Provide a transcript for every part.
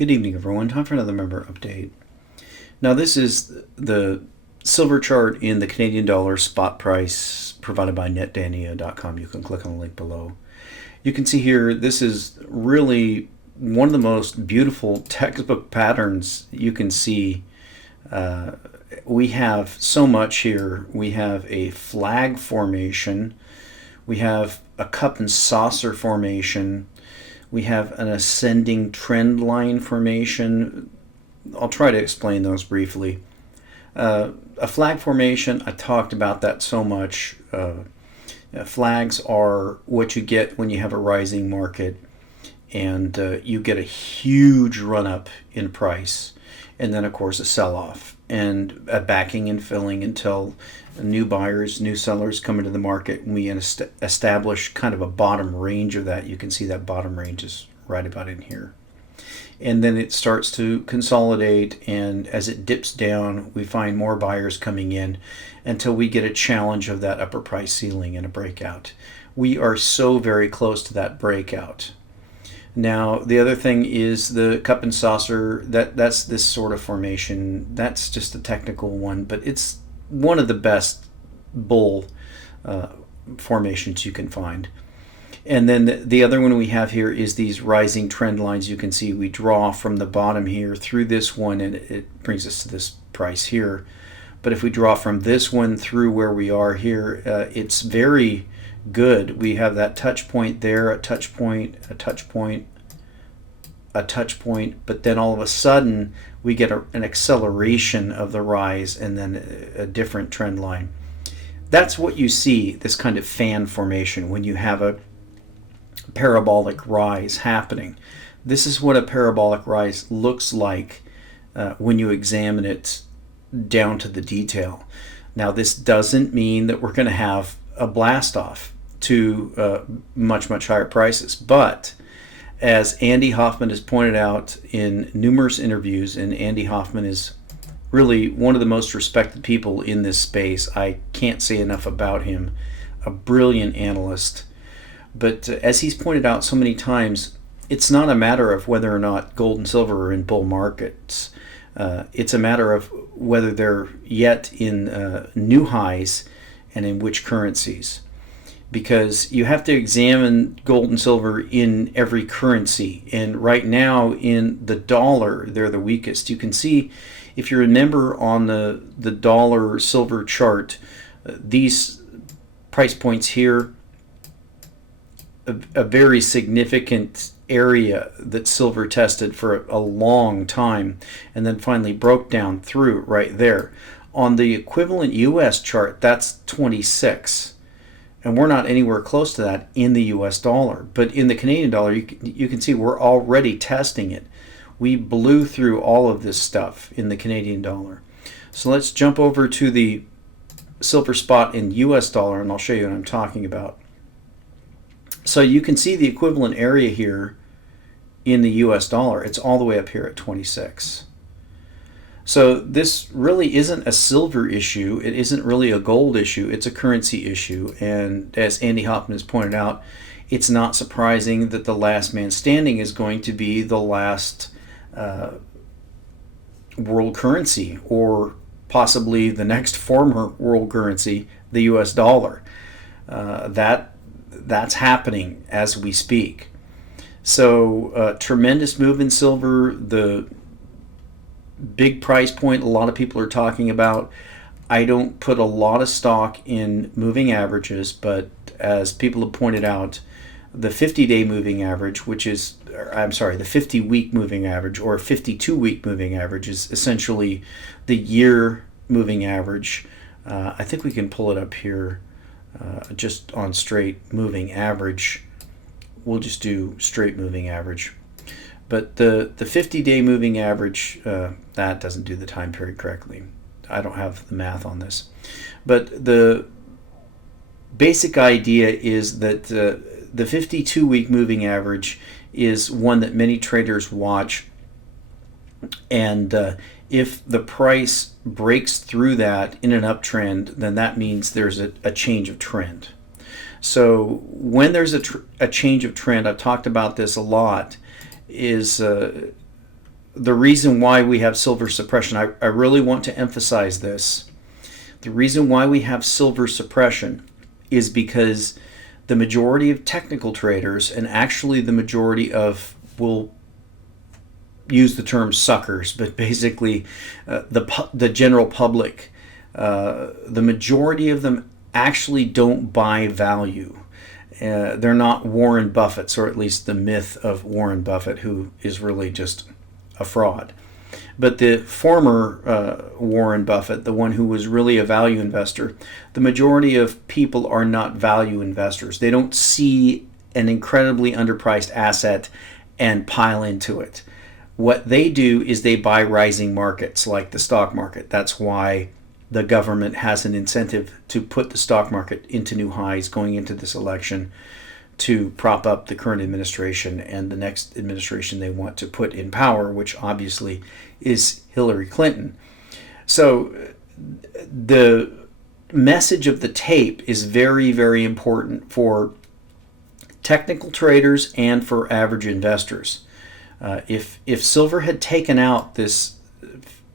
Good evening, everyone. Time for another member update. Now, this is the silver chart in the Canadian dollar spot price provided by netdanio.com. You can click on the link below. You can see here, this is really one of the most beautiful textbook patterns you can see. We have so much here. We have a flag formation. We have a cup and saucer formation. We have an ascending trend line formation. I'll try to explain those briefly. A flag formation, I talked about that so much. Flags are what you get when you have a rising market and you get a huge run up in price, and then of course a sell-off and a backing and filling until new buyers, new sellers come into the market, and we establish kind of a bottom range of that. You can see that bottom range is right about in here. And then it starts to consolidate, and as it dips down, we find more buyers coming in until we get a challenge of that upper price ceiling and a breakout. We are so very close to that breakout. Now, the other thing is the cup and saucer. That's this sort of formation. That's just a technical one, but it's one of the best bull formations you can find. And then the other one we have here is these rising trend lines. You can see we draw from the bottom here through this one, and it brings us to this price here. But if we draw from this one through where we are here, it's very good. We have that touch point there, a touch point, a touch point, a touch point, but then all of a sudden we get an acceleration of the rise and then a different trend line. That's what you see, this kind of fan formation, when you have a parabolic rise happening. This is what a parabolic rise looks like when you examine it down to the detail. Now, this doesn't mean that we're going to have a blast off to much higher prices, but as Andy Hoffman has pointed out in numerous interviews, and Andy Hoffman is really one of the most respected people in this space. I can't say enough about him. A brilliant analyst. But as he's pointed out so many times, it's not a matter of whether or not gold and silver are in bull markets. It's a matter of whether they're yet in new highs and in which currencies. Because you have to examine gold and silver in every currency. And right now in the dollar, they're the weakest. You can see, if you remember on the dollar silver chart, these price points here, a very significant area that silver tested for a long time and then finally broke down through right there. On the equivalent US chart, that's 26. And we're not anywhere close to that in the US dollar. But in the Canadian dollar, you can see we're already testing it. We blew through all of this stuff in the Canadian dollar. So let's jump over to the silver spot in US dollar, and I'll show you what I'm talking about. So you can see the equivalent area here in the US dollar. It's all the way up here at 26. So this really isn't a silver issue. It isn't really a gold issue. It's a currency issue. And as Andy Hoffman has pointed out, it's not surprising that the last man standing is going to be the last world currency, or possibly the next former world currency, the US dollar. That's happening as we speak. So tremendous move in silver. The big price point a lot of people are talking about. I don't put a lot of stock in moving averages, but as people have pointed out, the 50-day moving average, the 50-week moving average, or 52-week moving average, is essentially the year moving average. I think we can pull it up here just on straight moving average. We'll just do straight moving average. But the 50-day moving average, that doesn't do the time period correctly. I don't have the math on this. But the basic idea is that the 52-week moving average is one that many traders watch. And if the price breaks through that in an uptrend, then that means there's a change of trend. So when there's a change of trend, I've talked about this a lot, is the reason why we have silver suppression, I really want to emphasize this. The reason why we have silver suppression is because the majority of technical traders, and actually the majority of, we'll use the term suckers, but basically the general public, the majority of them actually don't buy value. They're not Warren Buffett's, or at least the myth of Warren Buffett, who is really just a fraud. But the former Warren Buffett, the one who was really a value investor, the majority of people are not value investors. They don't see an incredibly underpriced asset and pile into it. What they do is they buy rising markets like the stock market. That's why the government has an incentive to put the stock market into new highs going into this election, to prop up the current administration and the next administration they want to put in power, which obviously is Hillary Clinton. So the message of the tape is very, very important for technical traders and for average investors. If silver had taken out this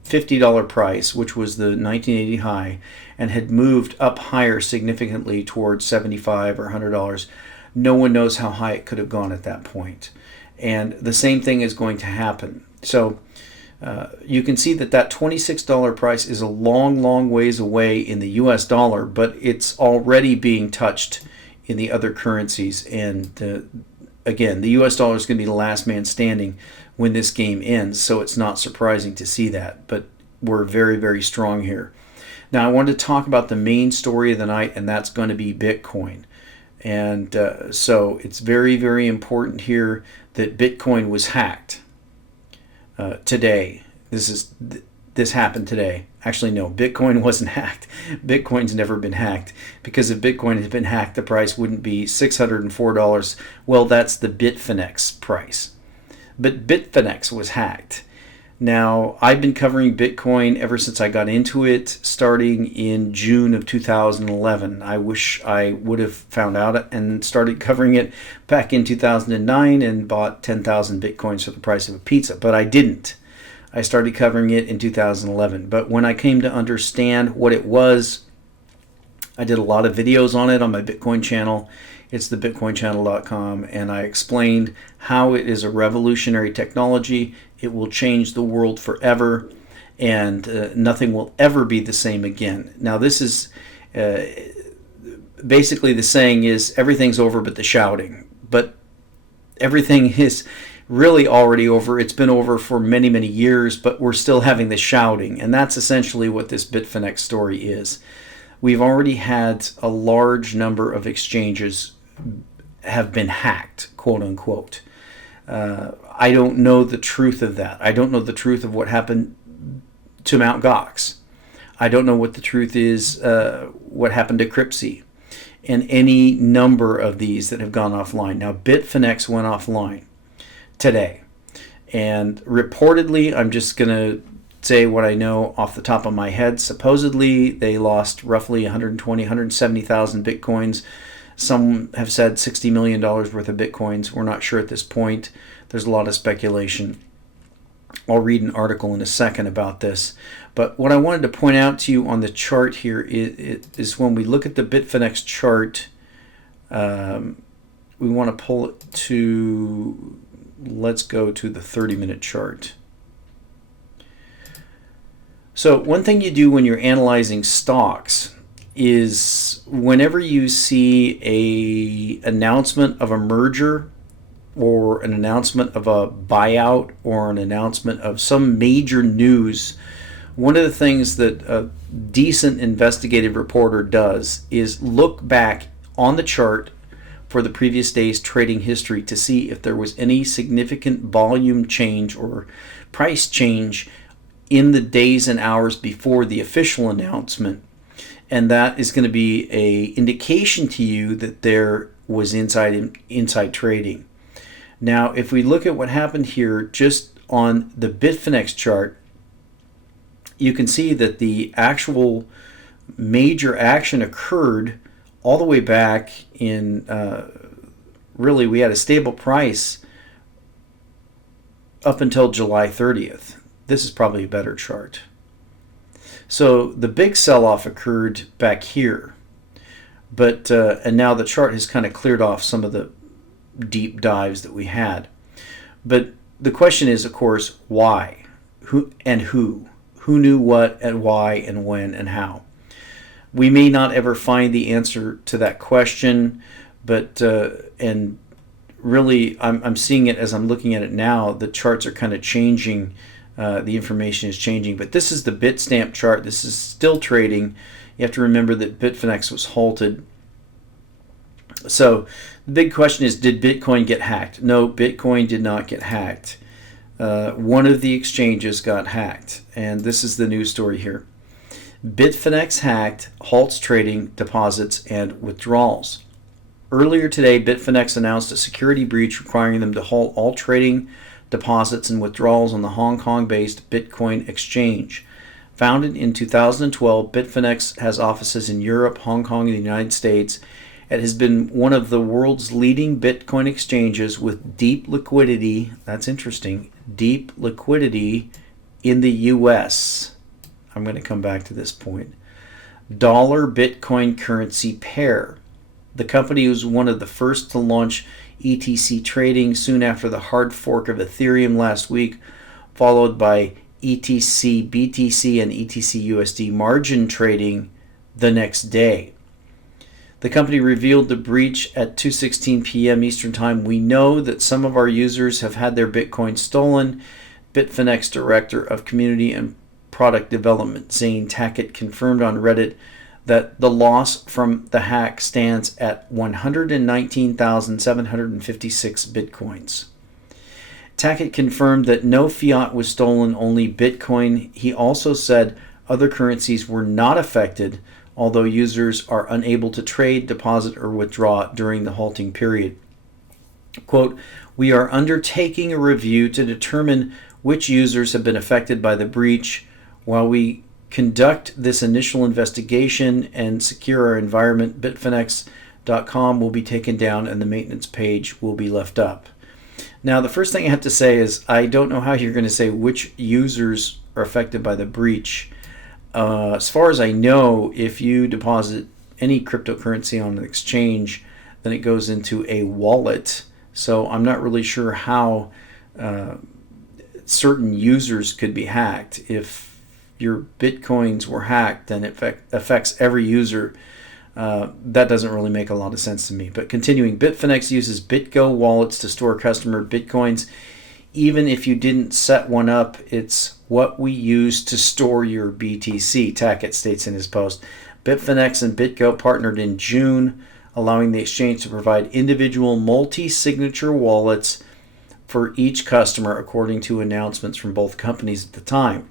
$50 price, which was the 1980 high, and had moved up higher significantly towards $75 or $100, no one knows how high it could have gone at that point. And the same thing is going to happen. So you can see that $26 price is a long, long ways away in the US dollar, but it's already being touched in the other currencies. And again, the US dollar is going to be the last man standing when this game ends, so it's not surprising to see that. But we're very, very strong here. Now, I wanted to talk about the main story of the night, and that's going to be Bitcoin. And so it's very, very important here that Bitcoin was hacked today. This happened today. Actually, no, Bitcoin wasn't hacked. Bitcoin's never been hacked, because if Bitcoin had been hacked, the price wouldn't be $604. Well, that's the Bitfinex price. But Bitfinex was hacked. Now, I've been covering Bitcoin ever since I got into it, starting in June of 2011. I wish I would have found out and started covering it back in 2009 and bought 10,000 Bitcoins for the price of a pizza, but I didn't. I started covering it in 2011. But when I came to understand what it was, I did a lot of videos on it on my Bitcoin channel. It's thebitcoinchannel.com, and I explained how it is a revolutionary technology. It will change the world forever, and nothing will ever be the same again. Now, this is basically, the saying is everything's over but the shouting. But everything is really already over. It's been over for many, many years, but we're still having the shouting, and that's essentially what this Bitfinex story is. We've already had a large number of exchanges have been hacked, quote unquote. I don't know the truth of that. I don't know the truth of what happened to Mt. Gox. I don't know what the truth is, what happened to Cryptsy, and any number of these that have gone offline. Now, Bitfinex went offline today, and reportedly, I'm just going to say what I know off the top of my head. Supposedly, they lost roughly 170,000 Bitcoins. Some have said $60 million worth of Bitcoins. We're not sure at this point. There's a lot of speculation. I'll read an article in a second about this. But what I wanted to point out to you on the chart here is when we look at the Bitfinex chart, we want to pull it to, let's go to the 30-minute chart. So one thing you do when you're analyzing stocks is whenever you see a announcement of a merger, or an announcement of a buyout, or an announcement of some major news, one of the things that a decent investigative reporter does is look back on the chart for the previous day's trading history to see if there was any significant volume change or price change in the days and hours before the official announcement. And that is going to be an indication to you that there was inside trading. Now, if we look at what happened here just on the Bitfinex chart, you can see that the actual major action occurred all the way back in, really, we had a stable price up until July 30th. This is probably a better chart. So the big sell-off occurred back here, but and now the chart has kind of cleared off some of the deep dives that we had. But the question is, of course, why? Who and who? Who knew what and why and when and how? We may not ever find the answer to that question, but and really I'm seeing it as I'm looking at it now. The charts are kind of changing. The information is changing, but this is the Bitstamp chart. This is still trading. You have to remember that Bitfinex was halted. So the big question is, did Bitcoin get hacked? No, Bitcoin did not get hacked. One of the exchanges got hacked, and this is the news story here. Bitfinex hacked, halts trading, deposits, and withdrawals. Earlier today, Bitfinex announced a security breach requiring them to halt all trading, deposits, and withdrawals on the Hong Kong-based Bitcoin exchange. Founded in 2012, Bitfinex has offices in Europe, Hong Kong, and the United States. It has been one of the world's leading Bitcoin exchanges with deep liquidity. That's interesting. Deep liquidity in the U.S. I'm going to come back to this point. Dollar Bitcoin currency pair. The company was one of the first to launch ETC trading soon after the hard fork of Ethereum last week, followed by ETC, BTC, and ETC USD margin trading the next day. The company revealed the breach at 2:16 p.m. Eastern Time. We know that some of our users have had their Bitcoin stolen. Bitfinex Director of Community and Product Development, Zane Tackett, confirmed on Reddit that the loss from the hack stands at 119,756 Bitcoins. Tackett confirmed that no fiat was stolen, only Bitcoin. He also said other currencies were not affected, although users are unable to trade, deposit, or withdraw during the halting period. Quote, "We are undertaking a review to determine which users have been affected by the breach. While we conduct this initial investigation and secure our environment, Bitfinex.com will be taken down and the maintenance page will be left up." Now, the first thing I have to say is I don't know how you're going to say which users are affected by the breach. As far as I know, if you deposit any cryptocurrency on an exchange, then it goes into a wallet. So I'm not really sure how certain users could be hacked. If your Bitcoins were hacked, then it affects every user. That doesn't really make a lot of sense to me. But continuing, Bitfinex uses BitGo wallets to store customer Bitcoins. Even if you didn't set one up, it's what we use to store your BTC, Tackett states in his post. Bitfinex and BitGo partnered in June, allowing the exchange to provide individual multi-signature wallets for each customer, according to announcements from both companies at the time.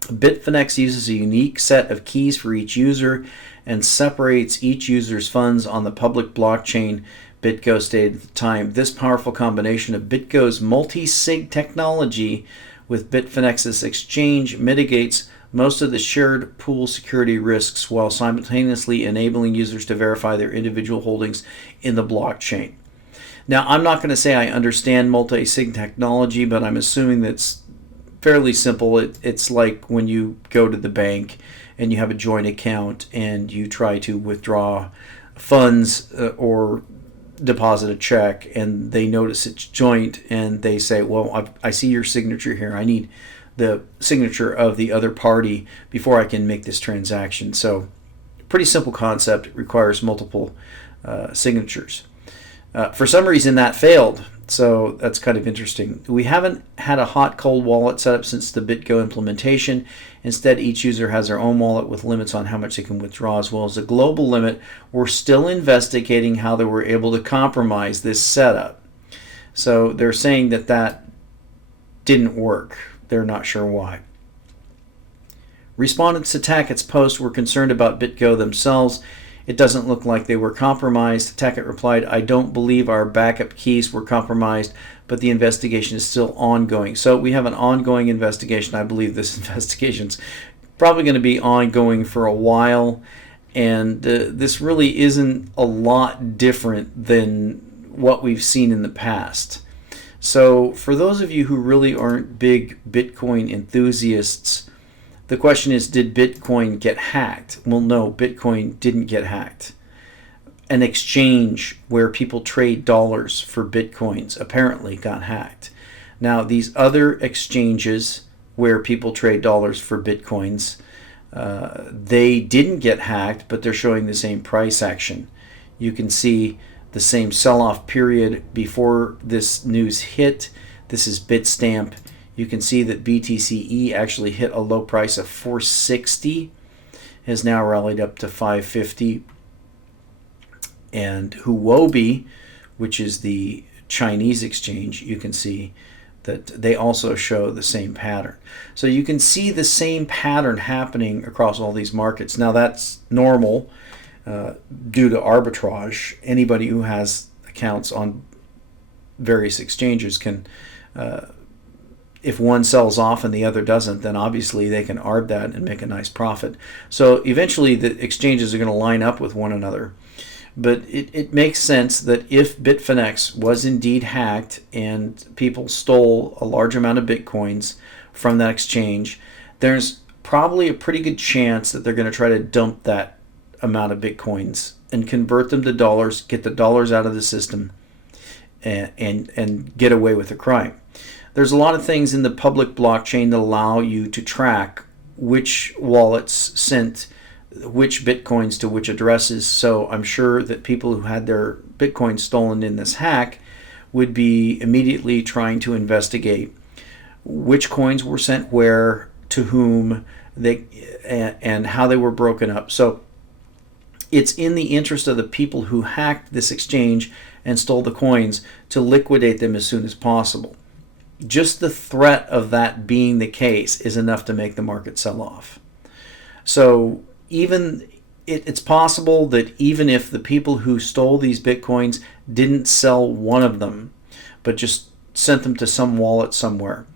Bitfinex uses a unique set of keys for each user and separates each user's funds on the public blockchain, BitGo stated at the time. This powerful combination of BitGo's multi-sig technology with Bitfinex's exchange mitigates most of the shared pool security risks while simultaneously enabling users to verify their individual holdings in the blockchain. Now, I'm not going to say I understand multi-sig technology, but I'm assuming that's fairly simple. It's like when you go to the bank and you have a joint account and you try to withdraw funds or deposit a check, and they notice it's joint and they say, well, I see your signature here. I need the signature of the other party before I can make this transaction. So pretty simple concept. It requires multiple signatures. For some reason that failed, so that's kind of interesting. We haven't had a hot cold wallet set up since the BitGo implementation. Instead, each user has their own wallet with limits on how much they can withdraw, as well as a global limit. We're still investigating how they were able to compromise this setup. So they're saying that didn't work. They're not sure why. Respondents to Tackett's post were concerned about BitGo themselves. It doesn't look like they were compromised. Tackett replied, "I don't believe our backup keys were compromised, but the investigation is still ongoing." So we have an ongoing investigation. I believe this investigation's probably going to be ongoing for a while, and this really isn't a lot different than what we've seen in the past. So for those of you who really aren't big Bitcoin enthusiasts, the question is, did Bitcoin get hacked? Well, no, Bitcoin didn't get hacked. An exchange where people trade dollars for Bitcoins apparently got hacked. Now, these other exchanges where people trade dollars for Bitcoins, they didn't get hacked, but they're showing the same price action. You can see the same sell-off period before this news hit. This is Bitstamp. You can see that BTCE actually hit a low price of 460, has now rallied up to 550. And Huobi, which is the Chinese exchange, you can see that they also show the same pattern. So you can see the same pattern happening across all these markets. Now that's normal due to arbitrage. Anybody who has accounts on various exchanges can, if one sells off and the other doesn't, then obviously they can arb that and make a nice profit. So eventually the exchanges are going to line up with one another. But it makes sense that if Bitfinex was indeed hacked and people stole a large amount of Bitcoins from that exchange, there's probably a pretty good chance that they're going to try to dump that amount of Bitcoins and convert them to dollars, get the dollars out of the system, and get away with the crime. There's a lot of things in the public blockchain that allow you to track which wallets sent which Bitcoins to which addresses. So I'm sure that people who had their Bitcoin stolen in this hack would be immediately trying to investigate which coins were sent where, to whom, and how they were broken up. So it's in the interest of the people who hacked this exchange and stole the coins to liquidate them as soon as possible. Just the threat of that being the case is enough to make the market sell off. So even it's possible that even if the people who stole these Bitcoins didn't sell one of them, but just sent them to some wallet somewhere,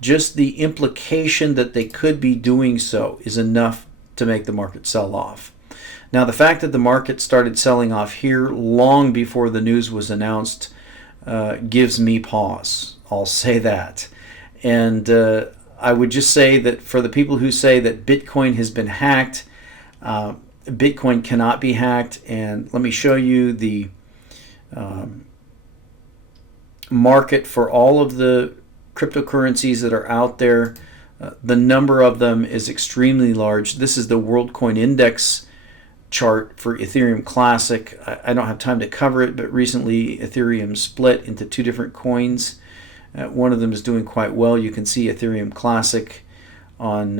just the implication that they could be doing so is enough to make the market sell off. Now, the fact that the market started selling off here long before the news was announced gives me pause. I'll say that. And I would just say that for the people who say that Bitcoin has been hacked, Bitcoin cannot be hacked. And let me show you the market for all of the cryptocurrencies that are out there. The number of them is extremely large. This is the World Coin Index chart for Ethereum Classic. I don't have time to cover it, but recently Ethereum split into two different coins. One of them is doing quite well. You can see Ethereum Classic on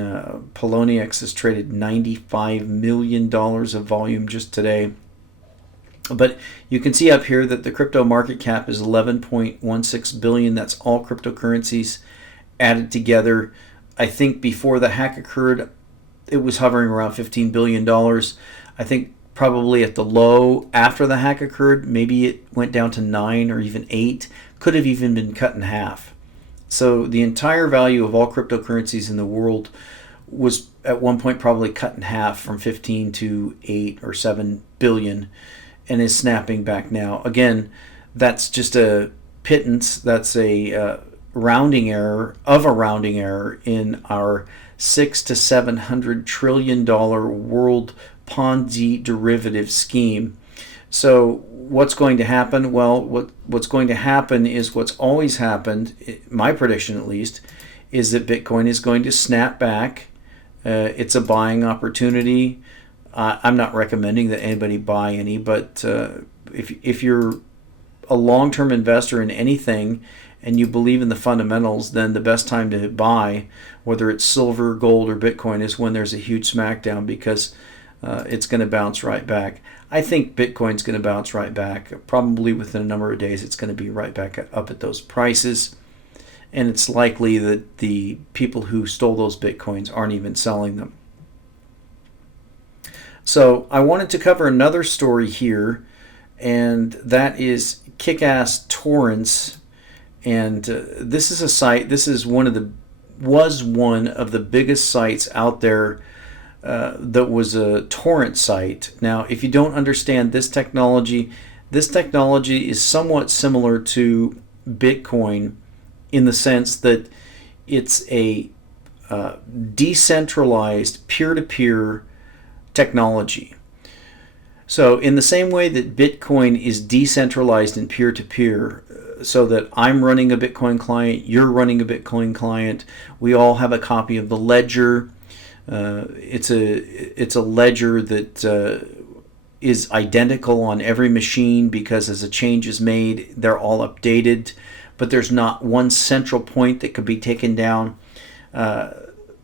Poloniex has traded $95 million of volume just today. But you can see up here that the crypto market cap is 11.16 billion. That's all cryptocurrencies added together. I think before the hack occurred, it was hovering around $15 billion. I think probably at the low after the hack occurred, maybe it went down to 9 or even 8. Could have even been cut in half. So the entire value of all cryptocurrencies in the world was at one point probably cut in half from 15 to 8 or 7 billion and is snapping back now. Again, that's just a pittance. That's a rounding error of a rounding error in our $600 to $700 trillion world Ponzi derivative scheme. So what's going to happen? Well, what's going to happen is what's always happened, my prediction at least, is that Bitcoin is going to snap back. It's a buying opportunity. I'm not recommending that anybody buy any, but if you're a long-term investor in anything and you believe in the fundamentals, then the best time to buy, whether it's silver, gold, or Bitcoin, is when there's a huge smackdown, because it's going to bounce right back. I think Bitcoin's going to bounce right back. Probably within a number of days, it's going to be right back up at those prices. And it's likely that the people who stole those Bitcoins aren't even selling them. So I wanted to cover another story here, and that is Kick-Ass Torrents. And this is a site, this is one of the biggest sites out there that was a torrent site. Now, if you don't understand this technology is somewhat similar to Bitcoin, in the sense that it's a decentralized peer-to-peer technology. So in the same way that Bitcoin is decentralized and peer-to-peer, so that I'm running a Bitcoin client, you're running a Bitcoin client, we all have a copy of the ledger. It's a ledger that is identical on every machine, because as a change is made, they're all updated, but there's not one central point that could be taken down.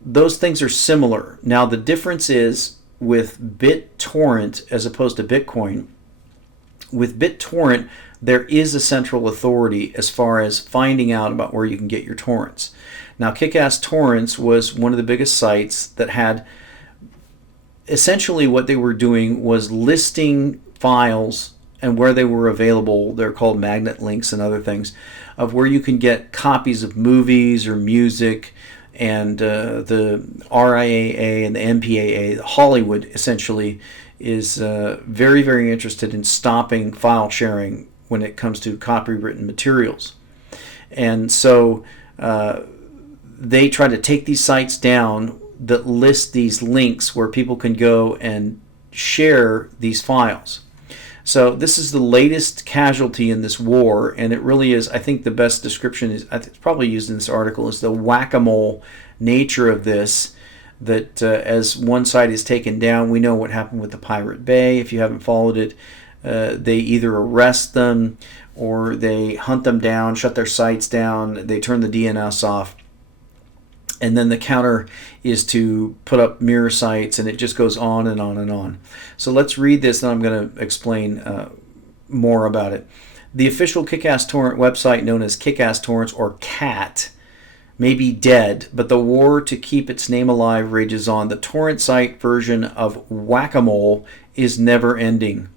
Those things are similar. Now the difference is with BitTorrent as opposed to Bitcoin. With BitTorrent, there is a central authority as far as finding out about where you can get your torrents. Now, Kickass Torrents was one of the biggest sites that had, essentially what they were doing was listing files and where they were available. They're called magnet links and other things, of where you can get copies of movies or music. And the RIAA and the MPAA, Hollywood essentially, is very, very interested in stopping file sharing when it comes to copywritten materials. And so they try to take these sites down that list these links where people can go and share these files. So this is the latest casualty in this war, and it really is, I think the best description is, I think it's probably used in this article, is the whack-a-mole nature of this, that as one site is taken down, we know what happened with the Pirate Bay. If you haven't followed it, they either arrest them or they hunt them down, shut their sites down, they turn the DNS off. And then the counter is to put up mirror sites, and it just goes on and on and on. So let's read this, and I'm going to explain more about it. The official Kickass Torrent website, known as Kickass Torrents, or CAT, may be dead, but the war to keep its name alive rages on. The torrent site version of Whack-A-Mole is never ending.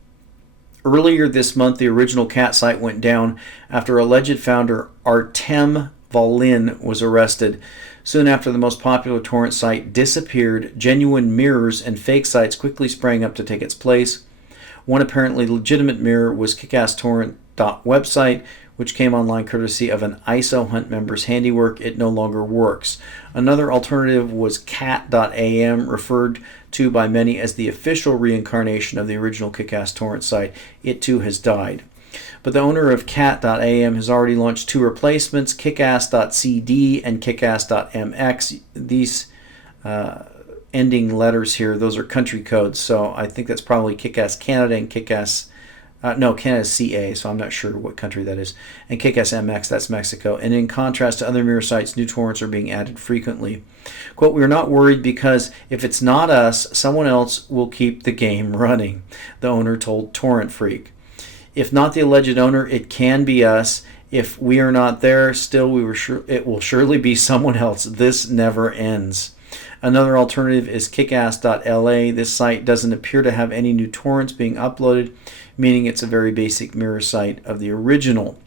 Earlier this month, the original CAT site went down after alleged founder Artem Volin was arrested. Soon after the most popular torrent site disappeared, genuine mirrors and fake sites quickly sprang up to take its place. One apparently legitimate mirror was kickasstorrent.website, which came online courtesy of an ISO Hunt member's handiwork. It no longer works. Another alternative was cat.am, referred to by many as the official reincarnation of the original Kickass Torrent site. It too has died. But the owner of cat.am has already launched two replacements, kickass.cd and kickass.mx. These ending letters here, those are country codes, so I think that's probably Kickass Canada and Kickass, Canada's CA, so I'm not sure what country that is, and Kickass MX, that's Mexico. And in contrast to other mirror sites, new torrents are being added frequently. Quote, "We are not worried because if it's not us, someone else will keep the game running," the owner told Torrent Freak. "If not the alleged owner, it can be us. If we are not there, still it will surely be someone else. This never ends." Another alternative is kickass.la. This site doesn't appear to have any new torrents being uploaded, meaning it's a very basic mirror site of the original.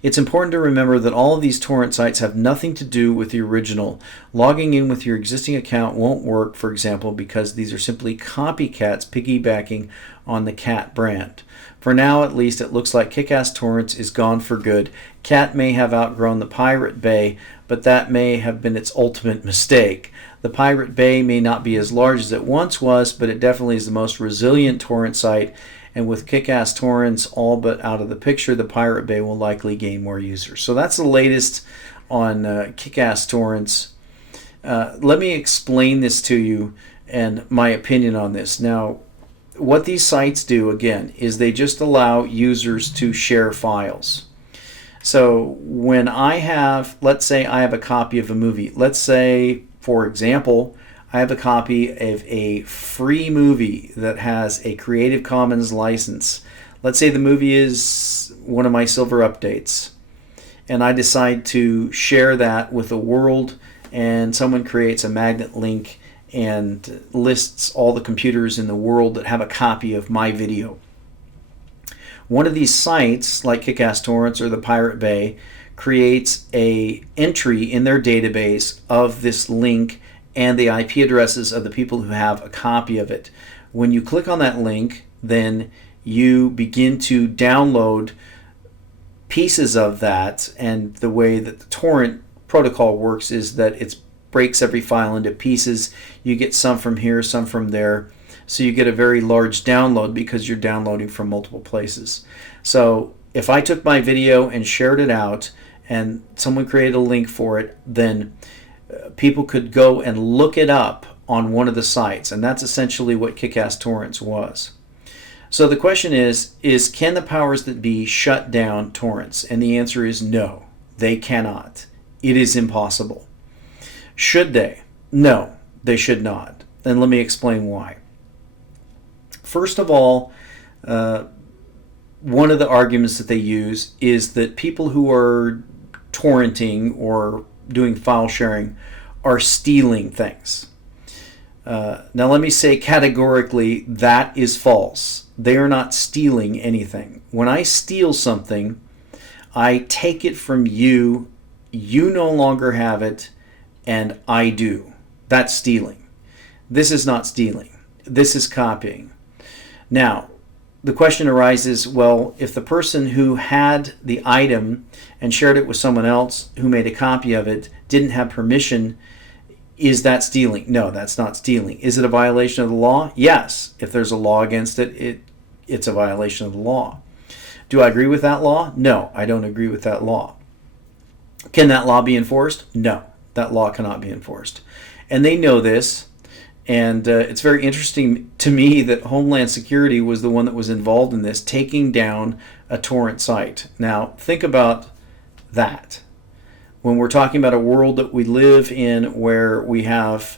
It's important to remember that all of these torrent sites have nothing to do with the original. Logging in with your existing account won't work, for example, because these are simply copycats piggybacking on the CAT brand. For now, at least, it looks like Kickass Torrents is gone for good. CAT may have outgrown the Pirate Bay, but that may have been its ultimate mistake. The Pirate Bay may not be as large as it once was, but it definitely is the most resilient torrent site. And with Kickass Torrents all but out of the picture, the Pirate Bay will likely gain more users. So that's the latest on Kickass Torrents. Let me explain this to you and my opinion on this. Now, what these sites do, again, is they just allow users to share files. So when I have, let's say I have a copy of a movie. Let's say, for example, I have a copy of a free movie that has a Creative Commons license. Let's say the movie is one of my silver updates, and I decide to share that with the world, and someone creates a magnet link and lists all the computers in the world that have a copy of my video. One of these sites, like Kickass Torrents or the Pirate Bay, creates a entry in their database of this link and the IP addresses of the people who have a copy of it. When you click on that link, then you begin to download pieces of that, and the way that the torrent protocol works is that it breaks every file into pieces. You get some from here, some from there. So you get a very large download because you're downloading from multiple places. So if I took my video and shared it out and someone created a link for it, then people could go and look it up on one of the sites. And that's essentially what Kick-Ass Torrents was. So the question is can the powers that be shut down torrents? And the answer is no, they cannot. It is impossible. Should they? No, they should not. And let me explain why. First of all, one of the arguments that they use is that people who are torrenting or doing file sharing are stealing things. Now let me say categorically that is false. They are not stealing anything. When I steal something, I take it from you, you no longer have it, and I do. That's stealing. This is not stealing. This is copying. Now, the question arises, well, if the person who had the item and shared it with someone else who made a copy of it didn't have permission, is that stealing? No, that's not stealing. Is it a violation of the law? Yes. If there's a law against it, it's a violation of the law. Do I agree with that law? No, I don't agree with that law. Can that law be enforced? No, that law cannot be enforced. And they know this. And it's very interesting to me that Homeland Security was the one that was involved in this, taking down a torrent site. Now, think about that. When we're talking about a world that we live in where we have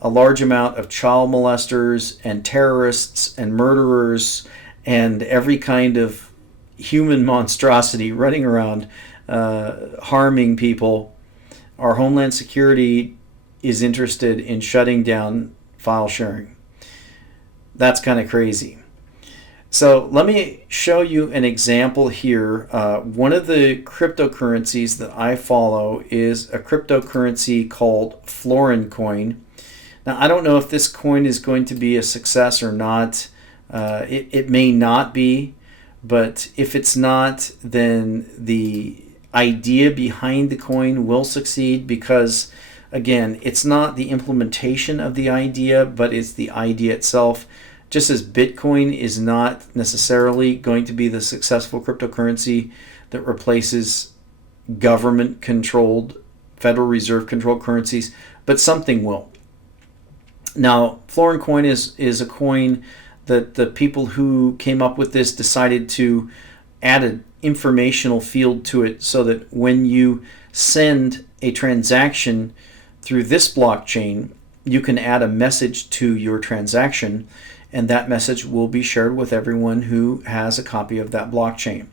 a large amount of child molesters and terrorists and murderers and every kind of human monstrosity running around harming people, our Homeland Security is interested in shutting down file sharing. That's kind of crazy. So let me show you an example here. One of the cryptocurrencies that I follow is a cryptocurrency called Florin coin. Now, I don't know if this coin is going to be a success or not. It may not be, but if it's not, then the idea behind the coin will succeed because, again, it's not the implementation of the idea, but it's the idea itself. Just as Bitcoin is not necessarily going to be the successful cryptocurrency that replaces government-controlled, Federal Reserve-controlled currencies, but something will. Now, Florin coin is a coin that the people who came up with this decided to add an informational field to it so that when you send a transaction through this blockchain, you can add a message to your transaction, and that message will be shared with everyone who has a copy of that blockchain.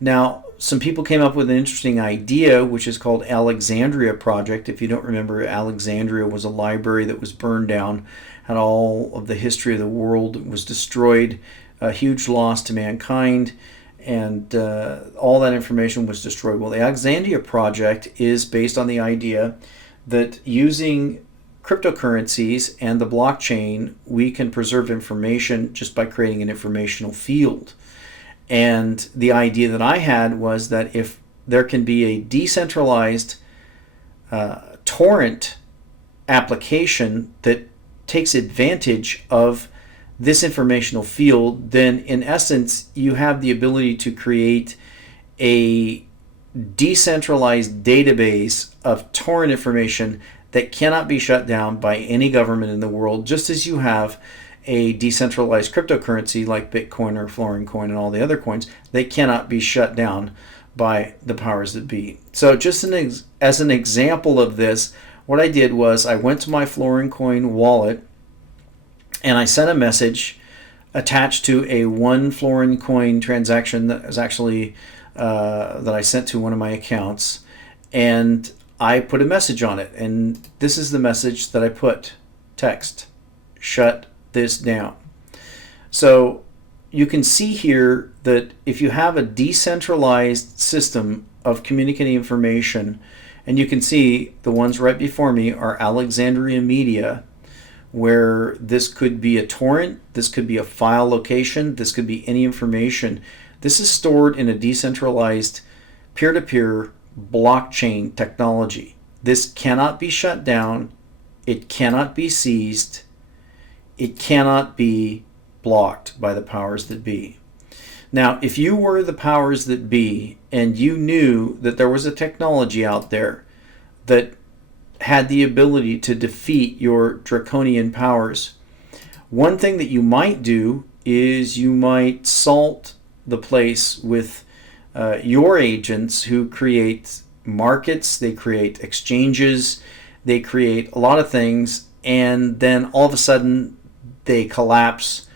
Now, some people came up with an interesting idea, which is called Alexandria Project. If you don't remember, Alexandria was a library that was burned down, and all of the history of the world was destroyed, a huge loss to mankind, and all that information was destroyed. Well, the Alexandria Project is based on the idea that using cryptocurrencies and the blockchain, we can preserve information just by creating an informational field. And the idea that I had was that if there can be a decentralized torrent application that takes advantage of this informational field, then in essence you have the ability to create a decentralized database of torrent information that cannot be shut down by any government in the world, just as you have a decentralized cryptocurrency like Bitcoin or Florin coin and all the other coins. They cannot be shut down by the powers that be. So just as an example of this, what I did was I went to my Florin coin wallet and I sent a message attached to a one Florin coin transaction that was actually that I sent to one of my accounts, and I put a message on it, and this is the message that I put. Text, shut this down. So you can see here that if you have a decentralized system of communicating information, and you can see the ones right before me are Alexandria Media, where this could be a torrent, this could be a file location, this could be any information This is stored in a decentralized peer-to-peer blockchain technology. This cannot be shut down. It cannot be seized. It cannot be blocked by the powers that be. Now, if you were the powers that be and you knew that there was a technology out there that had the ability to defeat your draconian powers, one thing that you might do is you might salt the place with your agents who create markets, they create exchanges, they create a lot of things, and then all of a sudden they collapse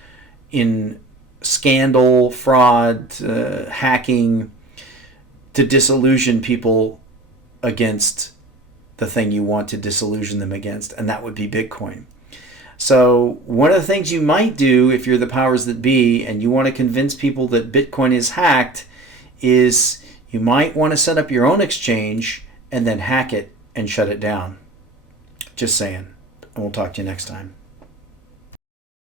in scandal, fraud, hacking, to disillusion people against the thing you want to disillusion them against, and that would be Bitcoin. So one of the things you might do if you're the powers that be and you want to convince people that Bitcoin is hacked is you might want to set up your own exchange and then hack it and shut it down. Just saying. And we'll talk to you next time.